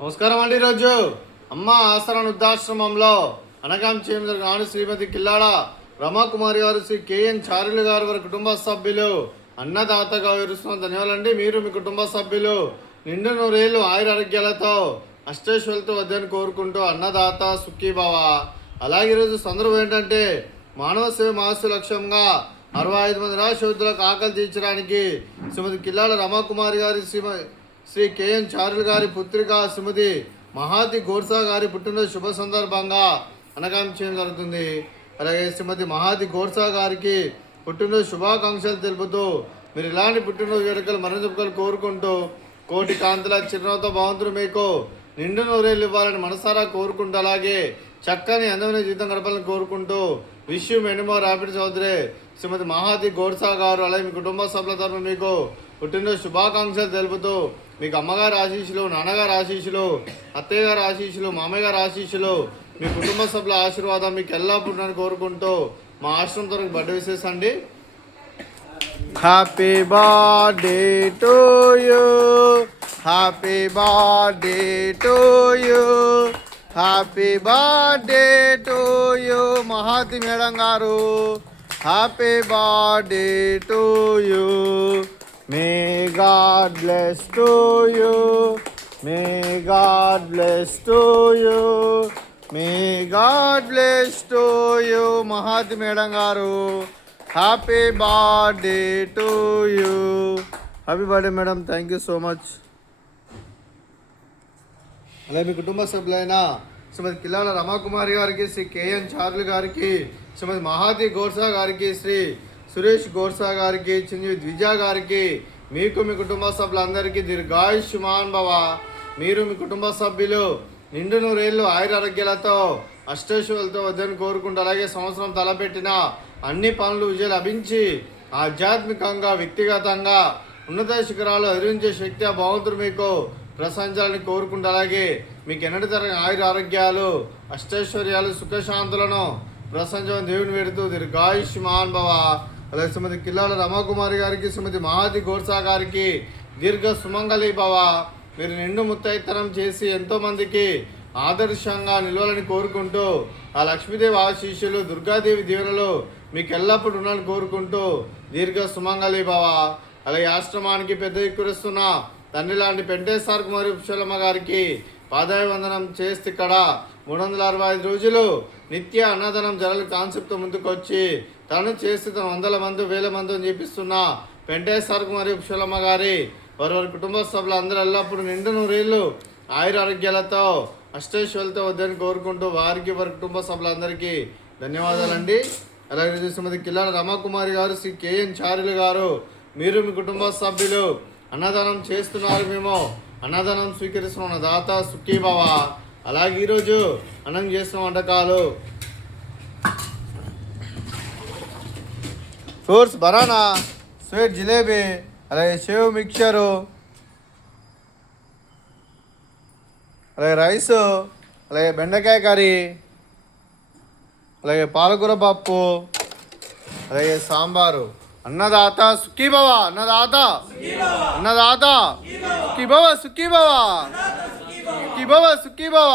నమస్కారం అండి. ఈరోజు అమ్మ ఆసరణ వృద్ధాశ్రమంలో అనగాం చేయడం శ్రీమతి కిల్లాడ రమాకుమారి గారు, శ్రీ కేఎన్ చారులు గారు వారి కుటుంబ సభ్యులు అన్నదాతగా వివరిస్తున్న ధన్యవాదాలండి. మీరు మీ కుటుంబ సభ్యులు నిండు నూరేళ్ళు ఆయురారోగ్యాలతో అష్టైశ్వర్యాలతో వద్దని కోరుకుంటూ అన్నదాత సుఖీభవ. అలాగే ఈరోజు సందర్భం ఏంటంటే మానవ సేవ మహస్సు లక్ష్యంగా 65 మంది నిరాశ్రయులకు ఆకలి తీర్చడానికి శ్రీమతి కిల్లాడ రమాకుమారి గారి శ్రీ కేఎన్ చారులు గారి పుత్రిక శ్రీమతి మహాతి గోర్సా గారి పుట్టినరోజు శుభ సందర్భంగా అనగాం చేయడం జరుగుతుంది. అలాగే శ్రీమతి మహాతి గోర్సా గారికి పుట్టినరోజు శుభాకాంక్షలు తెలుపుతూ మీరు ఇలాంటి పుట్టినరోజు వేడుకలు మరణ చెప్పుకలు కోరుకుంటూ కోటి కాంతుల చిరునవ్వుతో భగవంతుడు మీకు నిండు నూరేళ్ళు ఇవ్వాలని మనసారా కోరుకుంటూ అలాగే చక్కని అందమైన జీవితం గడపాలని కోరుకుంటూ wish you many more happy Chowdary Srimathi Mahathi Gorsa garu అలాగే మీ కుటుంబ సభ్యుల తరఫున మీకు పుట్టినరోజు శుభాకాంక్షలు తెలుపుతూ మీకు అమ్మగారి ఆశీస్సులు, నాన్నగారి ఆశీస్సులు, అత్తయ్య గారి ఆశీస్సులు, మామయ్య గారి ఆశీస్సులు, మీ కుటుంబ సభ్యుల ఆశీర్వాదం మీకు ఎల్లప్పుడూ కోరుకుంటూ మా ఆశ్రమం తరఫు బర్త్డే విషెస్ అండి. Happy birthday to you, happy birthday to you, happy birthday to you Mahathi madam garu. Happy birthday to you. May God bless to you. May God bless to you. May God bless to you. Mahathi madam garu. Happy birthday to you. Happy birthday madam. Thank you so much. అలాగే మీ కుటుంబ సభ్యులైన శ్రీమతి కిల్లాడ రమాకుమారి గారికి, Shri KN చార్లు గారికి, శ్రీమతి మహాతి గోర్సా గారికి, శ్రీ సురేష్ గోర్సా గారికి, చిన్ని ద్విజా గారికి, మీకు మీ కుటుంబ సభ్యులందరికీ దీర్ఘాయుష్మాన్ భవ. మీరు మీ కుటుంబ సభ్యులు నిండు నూరేళ్ళు ఆయురారోగ్యాలతో అష్టైశ్వర్యాలతో వద్దని కోరుకుంటూ అలాగే సంవత్సరం తలపెట్టిన అన్ని పనులు విజయాలు లభించి ఆధ్యాత్మికంగా వ్యక్తిగతంగా ఉన్నత శిఖరాలు అధిరించే శక్తి ఆ భగవంతుడు మీకు ప్రశంసాలని కోరుకుంటూ అలాగే మీకు ఎన్నటి తరగని ఆయురారోగ్యాలు అష్టైశ్వర్యాలు సుఖశాంతులను ప్రశంసని దేవుని వేడుతూ దీర్ఘాయుష్మాన్ భవ. అలాగే శ్రీమతి కిల్లాడ రమాకుమారి గారికి, శ్రీమతి మహాతి గోర్సా గారికి దీర్ఘ సుమంగళి భవ. మీరు నిండు ముత్తైతనం చేసి ఎంతోమందికి ఆదర్శంగా నిలవాలని కోరుకుంటూ ఆ లక్ష్మీదేవి ఆశీస్సులు, దుర్గాదేవి దీవెనలు మీకు ఎల్లప్పుడూ ఉండాలని కోరుకుంటూ దీర్ఘ సుమంగళి భవ. అలాగే ఆశ్రమానికి పెద్ద ఎక్కురిస్తున్న తండ్రి లాంటి పెంటేశ్వర కుమారి ఉపశలమ్మ గారికి పాదాభివందనం చేస్తే ఇక్కడ 365 రోజులు నిత్య అన్నదానం జరగని కాన్సెప్ట్తో ముందుకొచ్చి తను చేసి తన 100 మంది 1000 మందిని చూపిస్తున్న పెంటేశ్వర కుమారి ఉపశలమ్మ గారి వారి కుటుంబ సభ్యులు అందరూ ఎల్లప్పుడూ నిండు నూరేళ్ళు ఆయురారోగ్యాలతో అష్టైశ్వర్యాలతో వద్దని కోరుకుంటూ వారికి వారి కుటుంబ సభ్యులందరికీ ధన్యవాదాలండి. అలాగే శ్రీమతి కిల్లాడ రమాకుమారి గారు, శ్రీ కేఎన్ చారులు గారు, మీరు మీ కుటుంబ సభ్యులు అన్నదానం చేస్తున్నారు, మేము అన్నదానం స్వీకరిస్తున్న దాత సుఖీభవ. అలాగే ఈరోజు అన్నం చేస్తున్న వంటకాలు ఫ్రూట్స్ బనానా, స్వీట్ జిలేబీ, అలాగే సేవ్ మిక్చరు, అలాగే రైసు, అలాగే బెండకాయ కర్రీ, అలాగే పాలకూర పప్పు, అలాగే సాంబారు. అన్నదాత సుఖీభవ, అన్నదాత అన్నదాత సుఖీభవ, సుఖీభవ, సుఖీభవ, సుఖీభవ.